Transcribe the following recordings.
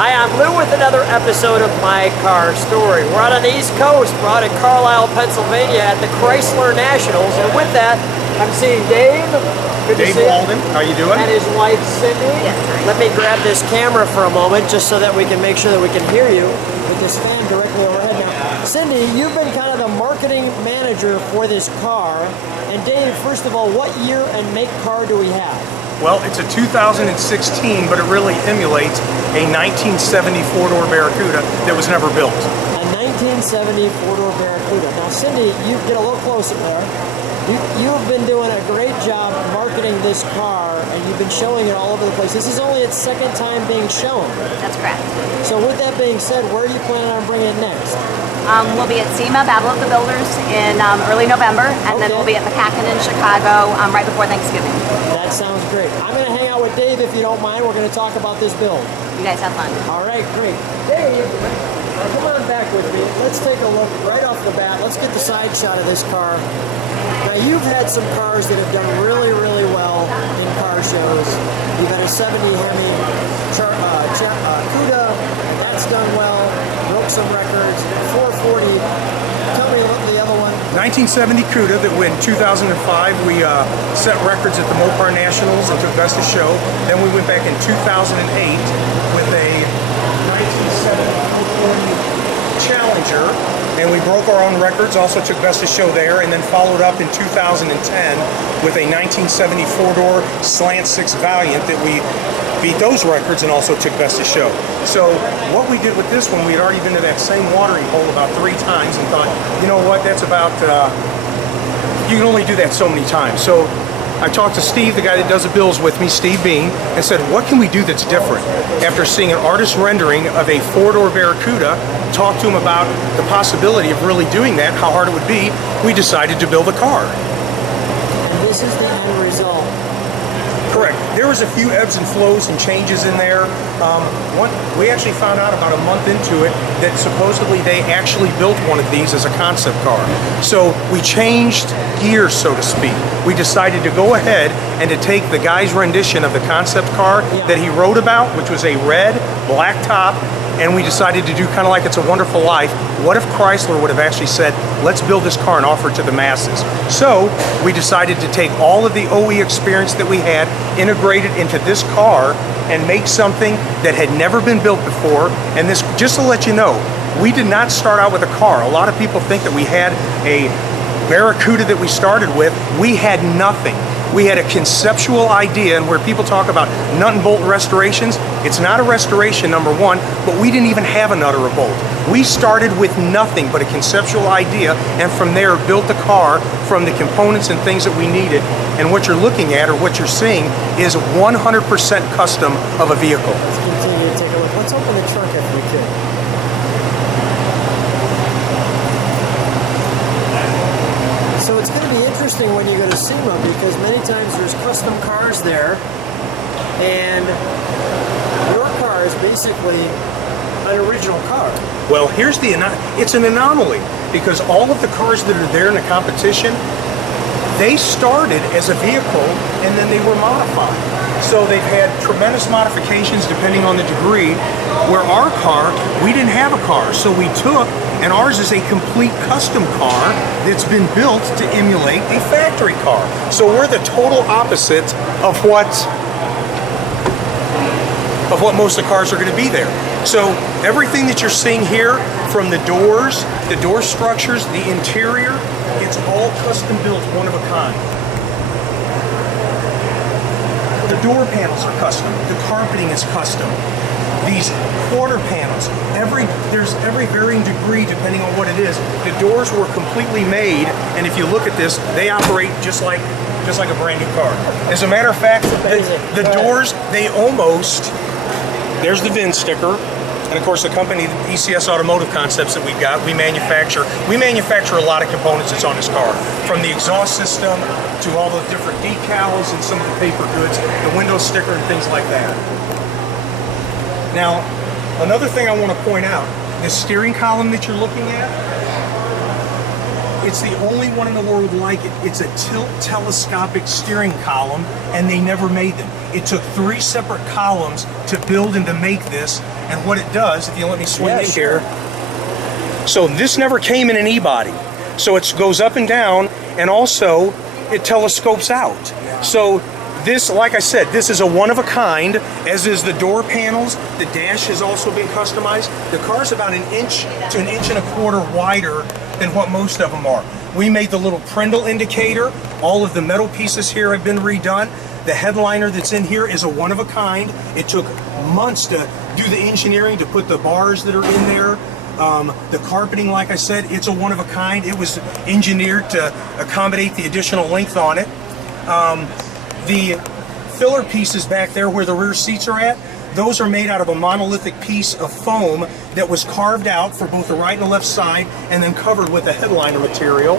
Hi, I'm Lou with another episode of My Car Story. We're out on the East Coast. We're out at Carlisle, Pennsylvania at the Chrysler Nationals. And with that, I'm seeing Dave. Good Dave to see Walden, how you doing? And his wife, Cindy. Yes. Let me grab this camera for a moment just so that we can make sure that we can hear you with this fan directly overhead now. Cindy, you've been kind of the marketing manager for this car. And Dave, first of all, what year and make car do we have? Well, it's a 2016, but it really emulates a 1970 four-door Barracuda that was never built. A 1970 four-door Barracuda. Now, Cindy, you get a little closer there. You've been doing a great job marketing this car, and you've been showing it all over the place. This is only its second time being shown. That's correct. So with that being said, where are you planning on bringing it next? We'll be at SEMA, Battle of the Builders, in early November, and then we'll be at McCacken in Chicago right before Thanksgiving. That sounds great. I'm going to hang out with Dave if you don't mind. We're going to talk about this build. You guys have fun. All right, great. Dave, come on back with me. Let's take a look right off the bat. Let's get the side shot of this car. Now, you've had some cars that have done really, really well in car shows. You've had a 70 Hemi Cuda, that's done well, broke some records. 440, tell me the other one. 1970 Cuda that in 2005 we set records at the Mopar Nationals and took Best of Show. Then we went back in 2008 with a 1970 440 Challenger, and we broke our own records, also took Best of Show there, and then followed up in 2010 with a 1970 four-door Slant 6 Valiant that we beat those records and also took Best of Show. So what we did with this one, we had already been to that same watering hole about 3 times and thought, you know what, that's about, you can only do that so many times. So I talked to Steve, the guy that does the bills with me, Steve Bean, and said, what can we do that's different? After seeing an artist rendering of a four-door Barracuda, talked to him about the possibility of really doing that, how hard it would be, we decided to build a car. And this is the end result. Correct. There was a few ebbs and flows and changes in there. We actually found out about a month into it that supposedly they actually built one of these as a concept car. So we changed gears, so to speak. We decided to go ahead and to take the guy's rendition of the concept car that he wrote about, which was a red, black top, and we decided to do kind of like It's a Wonderful Life. What if Chrysler would have actually said, let's build this car and offer it to the masses? So we decided to take all of the OE experience that we had, integrate it into this car, and make something that had never been built before. And this, just to let you know, we did not start out with a car. A lot of people think that we had a Barracuda that we started with. We had nothing. We had a conceptual idea, and where people talk about nut and bolt restorations, it's not a restoration, number one, but we didn't even have a nut or a bolt. We started with nothing but a conceptual idea, and from there built the car from the components and things that we needed. And what you're looking at, or what you're seeing, is 100% custom of a vehicle. Let's continue to take a look. Let's open the trunk if we could. So it's going to be interesting when you go to SEMA, because many times there's custom cars there, and your car is basically an original car. Well, here's it's an anomaly, because all of the cars that are there in the competition, they started as a vehicle and then they were modified. So they've had tremendous modifications depending on the degree, where our car, we didn't have a car, so we took, and ours is a complete custom car that's been built to emulate a factory car. So we're the total opposite of what most of the cars are going to be there. So everything that you're seeing here, from the doors, the door structures, the interior, it's all custom built, one of a kind. The door panels are custom. The carpeting is custom. These quarter panels, there's every varying degree depending on what it is. The doors were completely made, and if you look at this, they operate just like a brand new car. As a matter of fact, the doors, they almost, there's the VIN sticker, and of course the company, ECS Automotive Concepts that we've got, we manufacture a lot of components that's on this car, from the exhaust system to all the different decals and some of the paper goods, the window sticker and things like that. Now, another thing I want to point out, this steering column that you're looking at, it's the only one in the world like it. It's a tilt telescopic steering column, and they never made them. It took 3 separate columns to build and to make this. And what it does, if you let me swing in here. So this never came in an E-body. So it goes up and down, and also it telescopes out. So this, like I said, this is a one-of-a-kind, as is the door panels. The dash has also been customized. The car's about 1 inch to 1.25 inches wider than what most of them are. We made the little Prindle indicator. All of the metal pieces here have been redone. The headliner that's in here is a one-of-a-kind. It took months to do the engineering to put the bars that are in there. The carpeting, like I said, it's a one-of-a-kind. It was engineered to accommodate the additional length on it. The filler pieces back there where the rear seats are at, those are made out of a monolithic piece of foam that was carved out for both the right and the left side and then covered with the headliner material.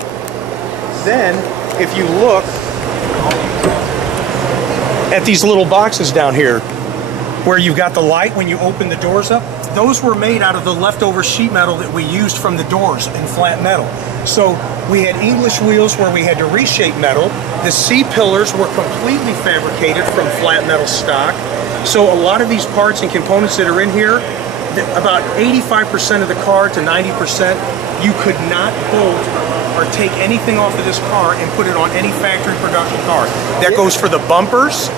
Then, if you look at these little boxes down here where you've got the light when you open the doors up, those were made out of the leftover sheet metal that we used from the doors in flat metal. So we had English wheels where we had to reshape metal. The C-pillars were completely fabricated from flat metal stock. So a lot of these parts and components that are in here, about 85% of the car to 90%, you could not bolt or take anything off of this car and put it on any factory production car. That goes for the bumpers.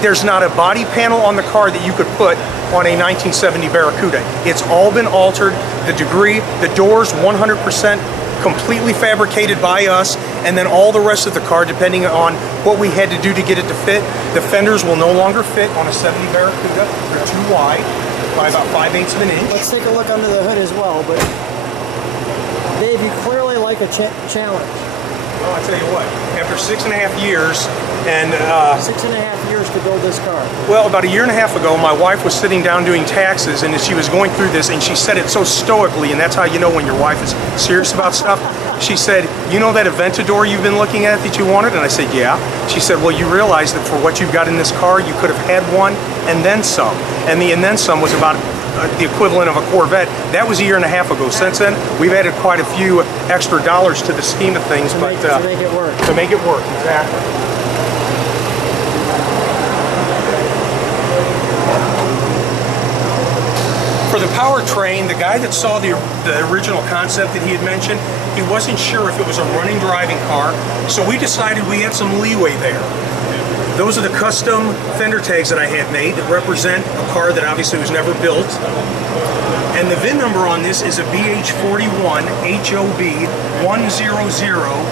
There's not a body panel on the car that you could put on a 1970 Barracuda. It's all been altered. The degree, the doors, 100% completely fabricated by us, and then all the rest of the car, depending on what we had to do to get it to fit. The fenders will no longer fit on a 70 Barracuda. They're too wide by about 5/8 of an inch. Let's take a look under the hood as well, but Dave, you clearly like a challenge. Well, I tell you what, after 6.5 years, and 6.5 years to build this car. well, about 1.5 years ago, my wife was sitting down doing taxes, and as she was going through this, and she said it so stoically, and that's how you know when your wife is serious about stuff. She said, "You know that Aventador you've been looking at that you wanted?" And I said, "Yeah." She said, "Well, you realize that for what you've got in this car, you could have had one and then some." And the "and then some" was about the equivalent of a Corvette. That was 1.5 years ago. Since then, we've added quite a few extra dollars to the scheme of things, To make it work. To make it work, exactly. For the powertrain, the guy that saw the original concept that he had mentioned, he wasn't sure if it was a running driving car, so we decided we had some leeway there. Those are the custom fender tags that I had made that represent a car that obviously was never built. And the VIN number on this is a BH41 HOB 100000.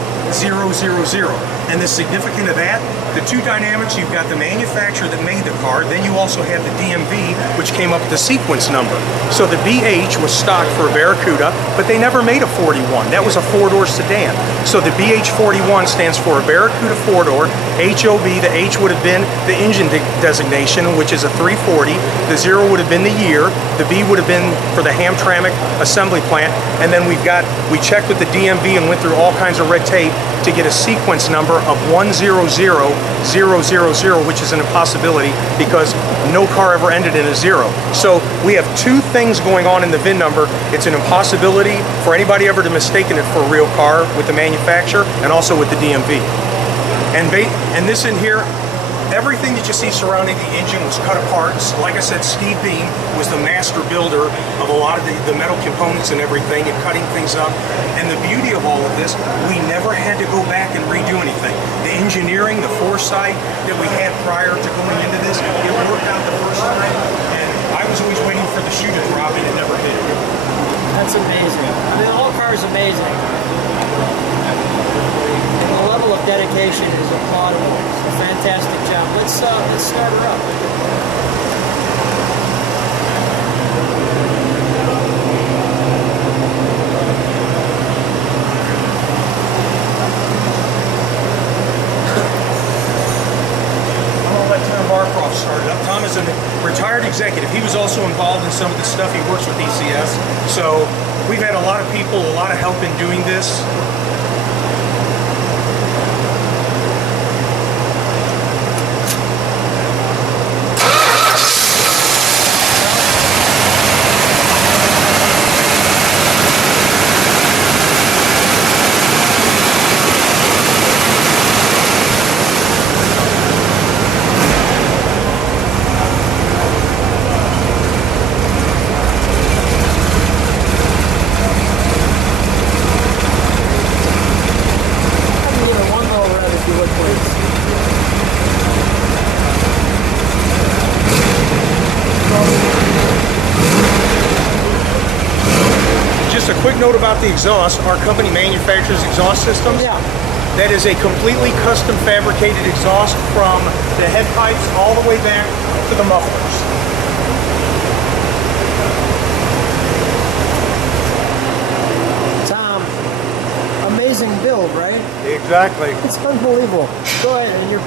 And the significance of that, the two dynamics, you've got the manufacturer that made the car, then you also have the DMV, which came up with the sequence number. So the BH was stocked for a Barracuda, but they never made a 41. That was a 4-door sedan. So the BH41 stands for a Barracuda 4-door. HOB, the H would have been the engine designation, which is a 340. The 0 would have been the year. The B would have been for the Hamtramck assembly plant. And then we checked with the DMV and went through all kinds of red tape to get a sequence number of 100000, which is an impossibility because no car ever ended in a 0. So we have two things going on in the VIN number. It's an impossibility for anybody ever to mistake it for a real car with the manufacturer and also with the DMV. And this in here, everything that you see surrounding the engine was cut apart. Like I said, Steve Beam was the master builder of a lot of the metal components and everything and cutting things up. And the beauty of all of this, we never had to go back and redo anything. The engineering, the foresight that we had prior to going into this, it worked out the first time. And I was always waiting for the shoe to drop and it never did. That's amazing. I mean, the whole car is amazing. And the level of dedication is applaudable. It's a fantastic job. Let's start her up. Started up. Tom is a retired executive. He was also involved in some of the stuff. He works with ECS. So we've had a lot of people, a lot of help in doing this. quick note about the exhaust. Our company manufactures exhaust systems. Yeah. That is a completely custom fabricated exhaust from the head pipes all the way back to the mufflers. Tom, amazing build, right? Exactly. It's unbelievable. Go ahead, and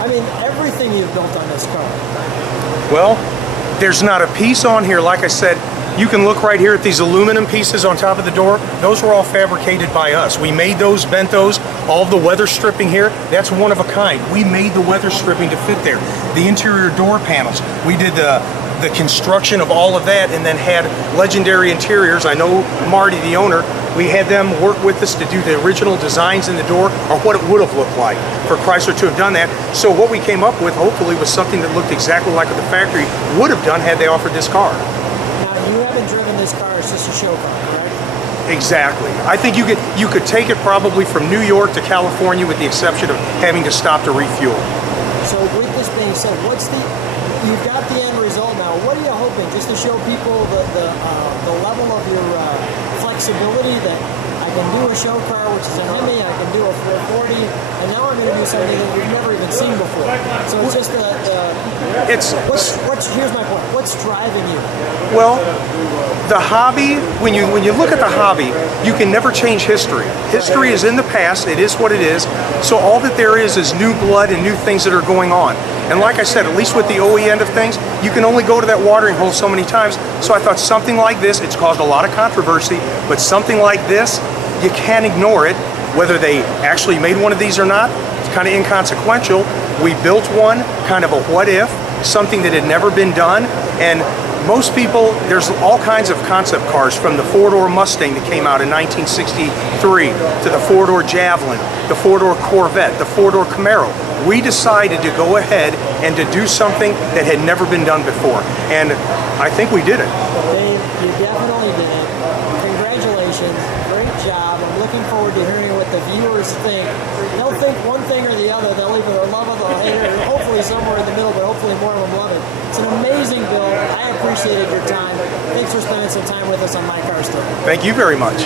I mean, everything you've built on this car. Well, there's not a piece on here, like I said, you can look right here at these aluminum pieces on top of the door. Those were all fabricated by us. We made those, bent those. All of the weather stripping here, that's one of a kind. We made the weather stripping to fit there. The interior door panels, we did the construction of all of that and then had Legendary Interiors. I know Marty, the owner, we had them work with us to do the original designs in the door or what it would have looked like for Chrysler to have done that. So what we came up with, hopefully, was something that looked exactly like what the factory would have done had they offered this car. Now, you haven't driven this car, it's just a show car, right? Exactly. I think you could take it probably from New York to California with the exception of having to stop to refuel. So with this being said, you've got the end result now. What are you hoping? Just to show people the level of your flexibility that I can do a show car, which is an Hemi, I can do a 440, and now I'm going to do something that we've never even seen before. So it's just here's my point. What's driving you? Well, the hobby, when you look at the hobby, you can never change history. History is in the past, it is what it is, so all that there is new blood and new things that are going on. And like I said, at least with the OE end of things, you can only go to that watering hole so many times, so I thought something like this, it's caused a lot of controversy, but something like this, you can't ignore it. Whether they actually made one of these or not, it's kind of inconsequential. We built one, kind of a what if, something that had never been done, and most people, there's all kinds of concept cars from the four-door Mustang that came out in 1963 to the four-door Javelin, the four-door Corvette, the four-door Camaro. We decided to go ahead and to do something that had never been done before, and I think we did it. Dave, you definitely did it. Congratulations. Great job. I'm looking forward to hearing what the viewers think. They'll think one thing or the other. They'll either love it or hate it, or hopefully somewhere in the middle, but hopefully more of them love it. It's an amazing build. I appreciated your time. Thanks for spending some time with us on My Car Story. Thank you very much.